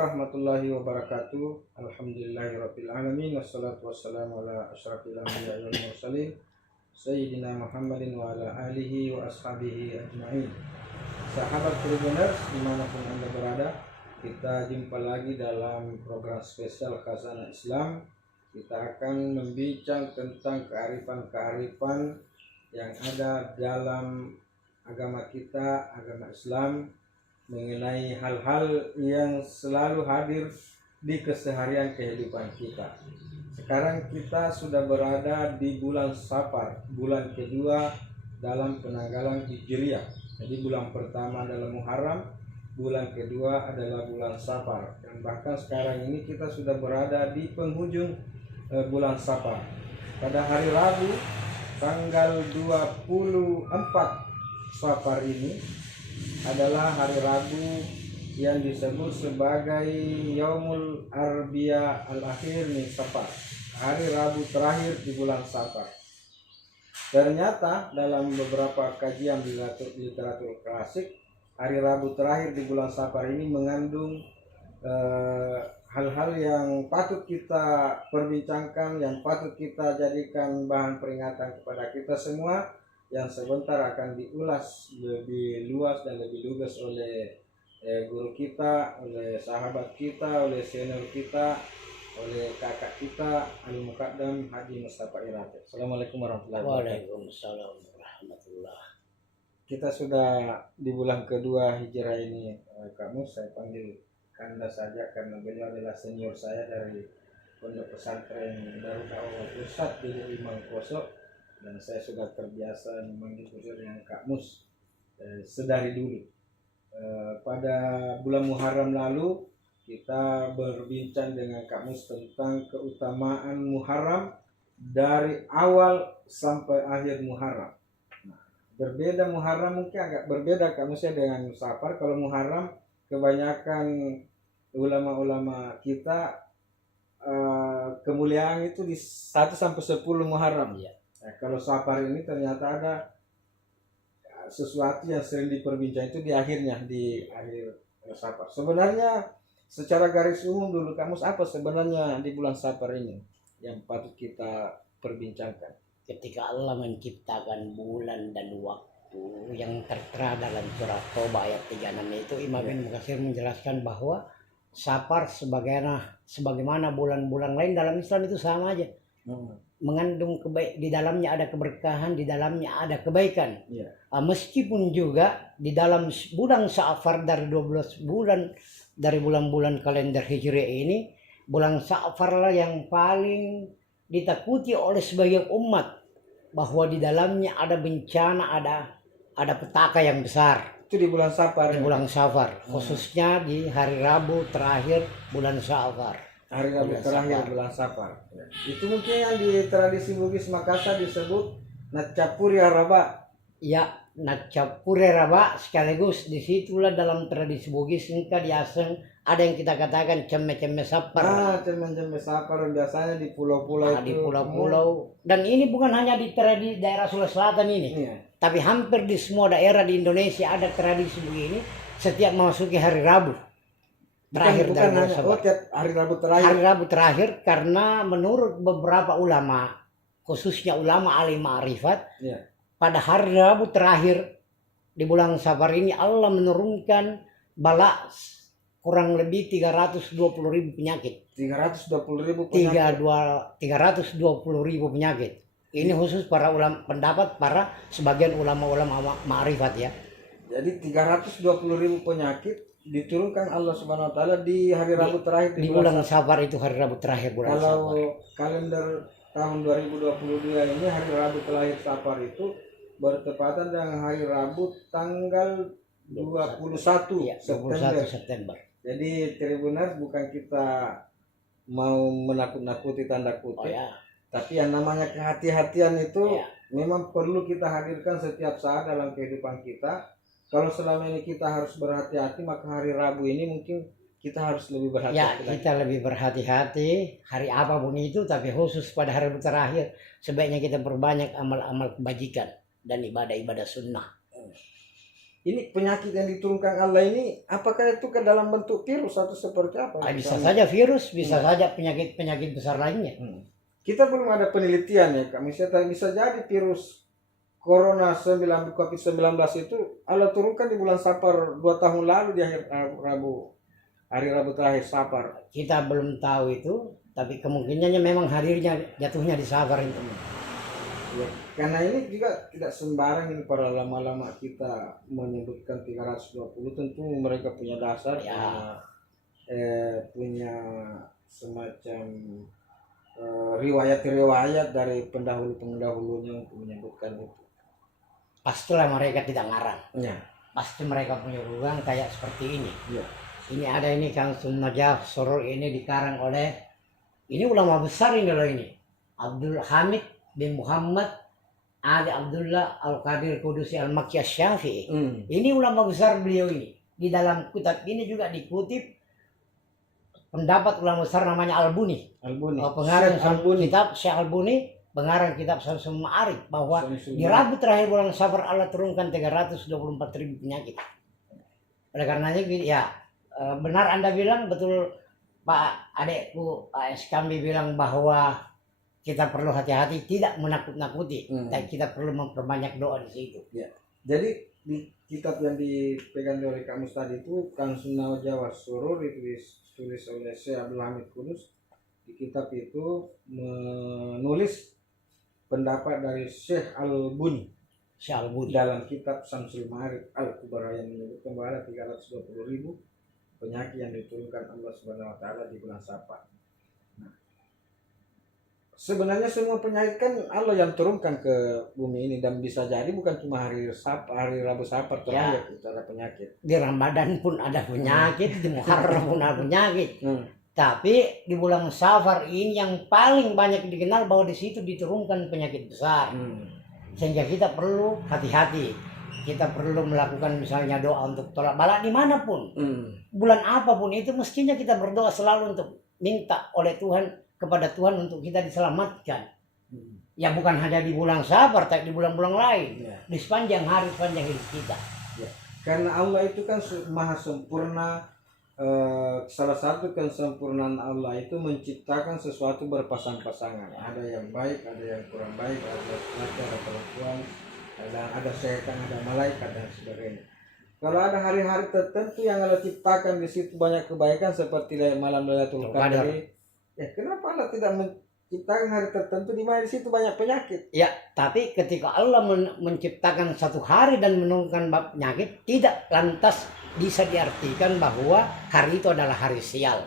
warahmatullahi wabarakatuh. Alhamdulillahirabbil alamin wassalatu wassalamu ala asyrafil anbiya'i wal mursalin sayyidina Muhammadin wa ala alihi wa ashabihi ajma'in. Sahabat Tribuners dimanapun Anda berada, kita jumpa lagi dalam program spesial Khazanah Islam. Kita akan membincang tentang kearifan-kearifan yang ada dalam agama kita, agama Islam, mengenai hal-hal yang selalu hadir di keseharian kehidupan kita. Sekarang kita sudah berada di bulan Safar, bulan kedua dalam penanggalan Hijriah. Jadi bulan pertama adalah Muharram, bulan kedua adalah bulan Safar. Dan bahkan sekarang ini kita sudah berada di penghujung bulan Safar. Pada hari Rabu tanggal 24 Safar ini adalah hari Rabu yang disebut sebagai Yaumul Arbi'a al-Akhir min Safar, hari Rabu terakhir di bulan Safar. Ternyata dalam beberapa kajian di literatur klasik, hari Rabu terakhir di bulan Safar ini mengandung hal-hal yang patut kita perbincangkan, yang patut kita jadikan bahan peringatan kepada kita semua, yang sebentar akan diulas lebih luas dan lebih lugas oleh guru kita, oleh sahabat kita, oleh senior kita, oleh kakak kita Al-Muqaddam Haji Mustafa Irate. Assalamualaikum warahmatullahi wabarakatuh. Waalaikumsalam warahmatullahi. Kita sudah di bulan kedua hijrah ini, kamu saya panggil Kanda saja karena beliau adalah senior saya dari Pondok Pesantren Darul Da'wah Pusat di Imam Koso. Dan saya sudah terbiasa memanggil beliau dengan Kak Mus sedari dulu. Pada bulan Muharram lalu kita berbincang dengan Kak Mus tentang keutamaan Muharram dari awal sampai akhir Muharram. Nah, berbeda Muharram mungkin agak berbeda Kak Mus ya dengan Safar. Kalau Muharram kebanyakan ulama-ulama kita kemuliaan itu di 1 sampai 10 Muharram ya. Nah, kalau Safar ini ternyata ada sesuatu yang sering diperbincang itu di akhirnya, di akhir Safar. Sebenarnya secara garis umum dulu Kamus, apa sebenarnya di bulan Safar ini yang patut kita perbincangkan? Ketika Allah menciptakan bulan dan waktu yang tertera dalam surah Toba ayat 36 itu, Imam bin Mukatsir menjelaskan bahwa Safar sebagaimana bulan-bulan lain dalam Islam itu sama aja. Mengandung di dalamnya ada keberkahan, di dalamnya ada kebaikan. Meskipun juga di dalam bulan Safar dari 12 bulan dari bulan-bulan kalender Hijriah ini, bulan Safar lah yang paling ditakuti oleh sebagian umat, bahwa di dalamnya ada bencana, ada petaka yang besar. Itu di bulan Safar. Di bulan Safar, khususnya di hari Rabu terakhir bulan Safar. Hari Rabu terakhir bulan Safar. Itu mungkin yang di tradisi Bugis Makassar disebut Nacapuri Raba. Ya, Nacapuri Raba, sekaligus disitulah dalam tradisi Bugis engkau diaseng ada yang kita katakan cemme-cemme Safar. Cemme-cemme Safar biasanya di pulau-pulau itu. Di pulau-pulau. Dan ini bukan hanya di daerah Sulawesi Selatan ini. Tapi hampir di semua daerah di Indonesia ada tradisi begini setiap memasuki hari Rabu. Terakhir bukan hanya hari Rabu terakhir. Hari Rabu terakhir, karena menurut beberapa ulama, khususnya ulama ahli ma'rifat, pada hari Rabu terakhir di bulan Safar ini Allah menurunkan bala kurang lebih 320.000 penyakit. 320.000 penyakit. Ini khusus para ulama, pendapat para sebagian ulama-ulama ma'rifat ya. Jadi 320.000 penyakit diturunkan Allah Subhanahu wa taala di hari Rabu terakhir di bulan Safar itu, hari Rabu terakhir bulan Safar. Kalau kalender tahun 2022 ini hari Rabu terakhir Safar itu bertepatan dengan hari Rabu tanggal 21 September. Jadi Tribuners, bukan kita mau menakut-nakuti tanda kutip. Tapi yang namanya kehati-hatian itu memang perlu kita hadirkan setiap saat dalam kehidupan kita. Kalau selama ini kita harus berhati-hati, maka hari Rabu ini mungkin kita harus lebih berhati-hati. Ya, kita lebih berhati-hati hari apapun itu, tapi khusus pada hari terakhir sebaiknya kita perbanyak amal-amal kebajikan dan ibadah-ibadah sunnah. ini penyakit yang diturunkan Allah ini apakah itu ke dalam bentuk virus atau seperti apa? Bisa saja virus, bisa saja penyakit besar lainnya. Kita belum ada penelitian ya Kak. Misalnya bisa jadi virus Corona COVID-19 itu Allah turunkan di bulan Safar 2 tahun lalu di hari Rabu terakhir Safar. Kita belum tahu itu, tapi kemungkinannya memang hadirnya jatuhnya di Safar itu. Ya, karena ini juga tidak sembarang ini para lama-lama kita menyebutkan 320, tentu mereka punya dasar Ya. punya semacam riwayat-riwayat dari pendahulu-pendahulunya untuk menyebutkan itu. Pastilah mereka tidak ngarang. Ya. Pasti mereka punya ruang kayak seperti ini. Ya. Ini ada ini Kansun Najaf Soror, ini dikarang oleh ini ulama besar ini loh ini. Abdul Hamid bin Muhammad Ali Abdullah Al-Qadir Qudusi Al-Makki Asy-Syafi'i. Ini ulama besar beliau ini. Di dalam kitab ini juga dikutip pendapat ulama besar namanya Al-Buni. Pengarang kitab Syekh Al-Buni, pengarang kitab Syamsul Ma'arif, bahwa di Rabu terakhir bulan Safar Allah turunkan 324.000 penyakit. Oleh karenanya ya benar Anda bilang, betul Pak adekku Pak Eskambi bilang bahwa kita perlu hati-hati, tidak menakut-nakuti, tapi kita perlu memperbanyak doa di situ. Ya. Jadi di kitab yang dipegang oleh Kak Mustadi itu Kansun Najaf Soror itu ditulis oleh Syekh Abdul Hamid Kudus. Di kitab itu menulis pendapat dari Syekh Al-Buni dalam kitab Syamsul Ma'arif Al-Kubra yang menyebutkan bahwa ada 320.000 penyakit yang diturunkan Allah Subhanahu wa taala di bulan Safar. Sebenarnya semua penyakit kan Allah yang turunkan ke bumi ini, dan bisa jadi bukan cuma hari Rabu Safar terakhir itu ada penyakit. Di Ramadan pun ada penyakit, di Muharram pun ada penyakit. Tapi di bulan Safar ini yang paling banyak dikenal bahwa di situ diturunkan penyakit besar. Sehingga kita perlu hati-hati. Kita perlu melakukan misalnya doa untuk tolak bala dimanapun. Bulan apapun itu mestinya kita berdoa selalu untuk minta oleh Tuhan, kepada Tuhan untuk kita diselamatkan. Ya bukan hanya di bulan Safar, tapi di bulan-bulan lain. Di sepanjang hari, sepanjang hidup kita. Karena Allah itu kan maha sempurna. Salah satu kesempurnaan Allah itu menciptakan sesuatu berpasang-pasangan. Ada yang baik, ada yang kurang baik, ada laki-laki, ada perempuan, ada setan, ada malaikat dan sebagainya. Kalau ada hari-hari tertentu yang Allah ciptakan di situ banyak kebaikan seperti malam Lailatul Qadar. Ya, kenapa Allah tidak menciptakan hari tertentu di mana di situ banyak penyakit? Ya, tapi ketika Allah menciptakan satu hari dan menurunkan penyakit, tidak lantas bisa diartikan bahwa hari itu adalah hari sial.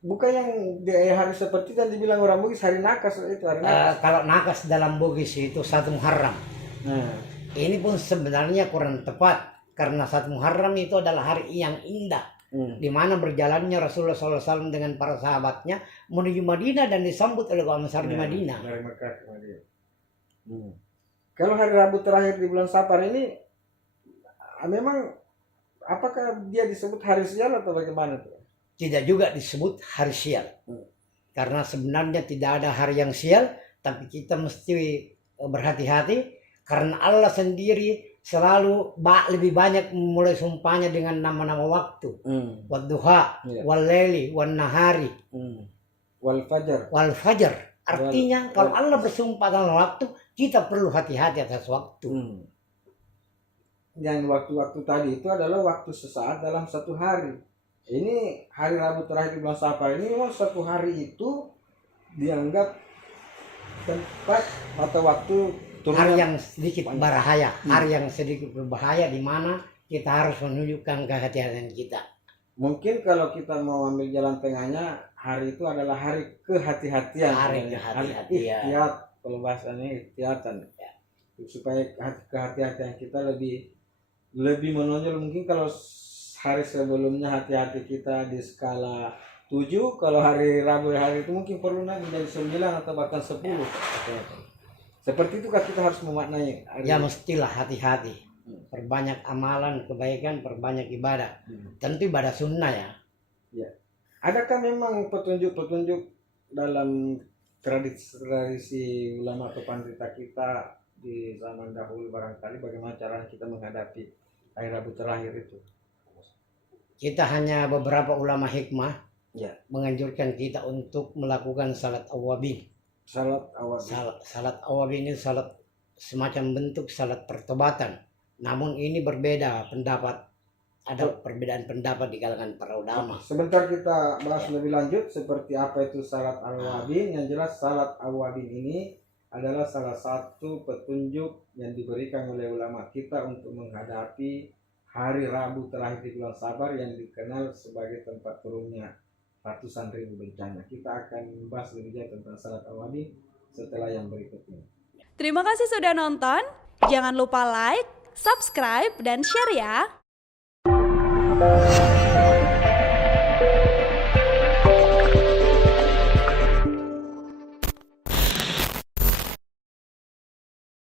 Bukan yang di hari seperti yang dibilang orang Bugis hari nakas itu hari nakas. Kalau nakas dalam Bugis itu 1 Muharram. Ini pun sebenarnya kurang tepat, karena 1 Muharram itu adalah hari yang indah. Di mana berjalannya Rasulullah SAW dengan para sahabatnya menuju Madinah dan disambut oleh kaum besar di Madinah. Dari Mekah ke Madinah. Kalau hari Rabu terakhir di bulan Safar ini, memang apakah dia disebut hari sial atau bagaimana tuh? Tidak juga disebut hari sial, karena sebenarnya tidak ada hari yang sial, tapi kita mesti berhati-hati karena Allah sendiri selalu lebih banyak mulai sumpahnya dengan nama-nama waktu. Wadduha, wal-laili, wan-nahari, wal-fajar. Artinya kalau Allah bersumpah dalam waktu, kita perlu hati-hati atas waktu. Yang waktu-waktu tadi itu adalah waktu sesaat dalam satu hari. Ini hari Rabu terakhir di bulan Safar ini memang satu hari itu dianggap tempat atau waktu hari yang sedikit berbahaya, hari yang sedikit berbahaya di mana kita harus menunjukkan kehati-hatian kita. Mungkin kalau kita mau ambil jalan tengahnya, hari itu adalah hari kehati-hatian. Hari kehati-hatian. Ihtiyat, kalau bahasanya ihtiyatan. Supaya kehati-hatian kita lebih menonjol. Mungkin kalau hari sebelumnya hati-hati kita di skala 7, kalau hari Rabu hari itu mungkin perlu naik menjadi 9 atau bahkan 10. Seperti itu kan kita harus memaknai. Ya mestilah hati-hati. Perbanyak amalan, kebaikan, perbanyak ibadah. Tentu ibadah sunnah ya. Adakah memang petunjuk-petunjuk dalam tradisi ulama atau pandita kita di zaman dahulu barangkali bagaimana cara kita menghadapi hari Rabu terakhir itu. Kita hanya beberapa ulama hikmah Ya. menganjurkan kita untuk melakukan salat awabin. Salat awal. Salat awabin ini salat semacam bentuk salat pertobatan. Namun ini berbeda pendapat. Ada perbedaan pendapat di kalangan para ulama. Sebentar kita bahas lebih lanjut seperti apa itu salat awabin. Yang jelas salat awabin ini adalah salah satu petunjuk yang diberikan oleh ulama kita untuk menghadapi hari Rabu terakhir di bulan Sabar yang dikenal sebagai tempat turunnya ratusan ribu bencana. Kita akan membahas lebih jauh tentang salat awabin setelah yang berikut ini. Terima kasih sudah nonton. Jangan lupa like, subscribe, dan share ya.